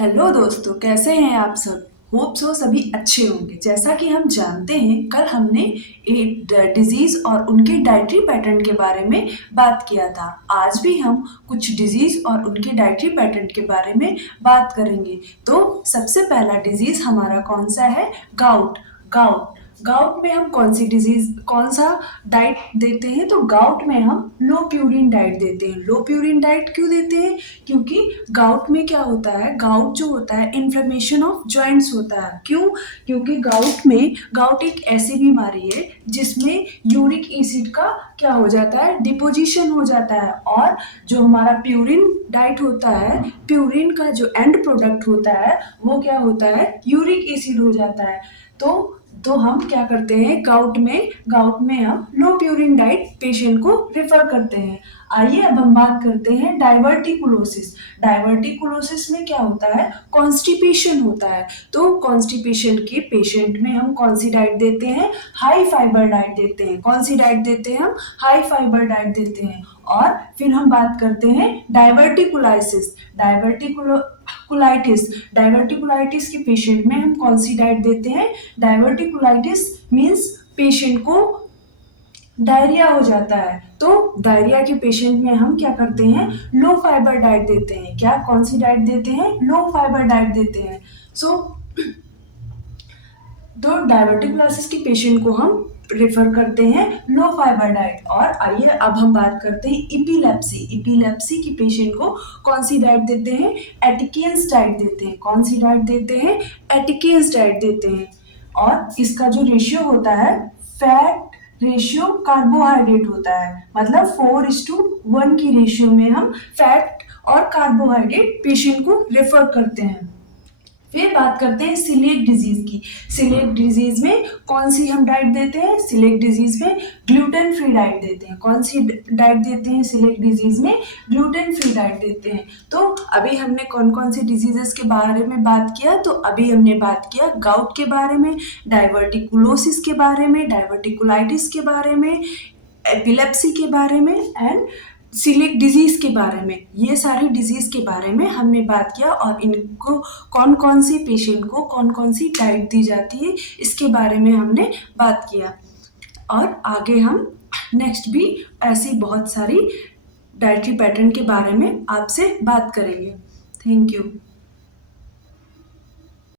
Hello दोस्तों, कैसे हैं आप सब। होप सो सभी अच्छे होंगे। जैसा कि हम जानते हैं, कल हमने एक डिजीज और उनके डाइटरी पैटर्न के बारे में बात किया था। आज भी हम कुछ डिजीज और उनके डाइटरी पैटर्न के बारे में बात करेंगे। तो सबसे पहला डिजीज हमारा कौन सा है? गाउट। गाउट गाउट में हम कौन सा डाइट देते हैं? तो गाउट में हम लो प्यूरिन डाइट देते हैं। लो प्यूरिन डाइट क्यों देते हैं? क्योंकि गाउट में क्या होता है, गाउट जो होता है इन्फ्लेमेशन ऑफ जॉइंट्स होता है। क्यों? क्योंकि गाउट एक ऐसी बीमारी है जिसमें यूरिक एसिड का क्या हो जाता है, डिपोजिशन हो जाता है। और जो हमारा प्यूरिन डाइट होता है, प्यूरिन का जो एंड प्रोडक्ट होता है वो क्या होता है, यूरिक एसिड हो जाता है। तो हम क्या करते हैं, गाउट में हम लो प्यूरिन डाइट पेशेंट को रेफर करते हैं। आइए अब हम बात करते हैं डाइवर्टिकुलोसिस। डाइवर्टिकुलोसिस में क्या होता है, कॉन्स्टिपेशन होता है। तो कॉन्स्टिपेशन के पेशेंट में हम कौन सी डाइट देते हैं? हाई फाइबर डाइट देते हैं। कौन सी डाइट देते हैं? हम हाई फाइबर डाइट देते हैं। और फिर हम बात करते हैं डाइवर्टिकुलाइसिस। डाइवर्टिकुलाइटिस के पेशेंट में हम कौन सी डाइट देते हैं? डाइवर्टिकुलाइटिस मीन्स पेशेंट को डायरिया हो जाता है। तो डायरिया के पेशेंट में हम क्या करते हैं, लो फाइबर डाइट देते हैं। क्या, कौन सी डाइट देते हैं? लो फाइबर डाइट देते हैं। तो डायवर्टिकुलोसिस के पेशेंट को हम रेफर करते हैं लो फाइबर डाइट। और आइए अब हम बात करते हैं इपिलेप्सी के पेशेंट को कौन सी डाइट देते हैं? एटिकेन्स डाइट देते हैं। कौन सी डाइट देते हैं? एटिकेन्स डाइट देते हैं। और इसका जो रेशियो होता है, फैट रेशियो कार्बोहाइड्रेट होता है। मतलब 4:1 की रेशियो में हम फैट और कार्बोहाइड्रेट पेशेंट को रेफर करते हैं। फिर बात करते हैं सिलिएक डिजीज की। सिलिएक डिजीज में कौन सी हम डाइट देते हैं? सिलिएक डिजीज में ग्लूटेन फ्री डाइट देते हैं। कौन सी डाइट देते हैं सिलिएक डिजीज में? ग्लूटेन फ्री डाइट देते हैं। तो अभी हमने कौन कौन सी डिजीजेस के बारे में बात किया? तो अभी हमने बात किया गाउट के बारे में, डाइवर्टिकुलोसिस के बारे में, डाइवर्टिकुलाइटिस के बारे में, एपिलेप्सी के बारे में एंड सिलिक डिजीज के बारे में। ये सारी डिजीज के बारे में हमने बात किया और इनको कौन कौन सी पेशेंट को कौन कौन सी डाइट दी जाती है इसके बारे में हमने बात किया। और आगे हम नेक्स्ट भी ऐसी बहुत सारी डाइटरी पैटर्न के बारे में आपसे बात करेंगे। Thank you.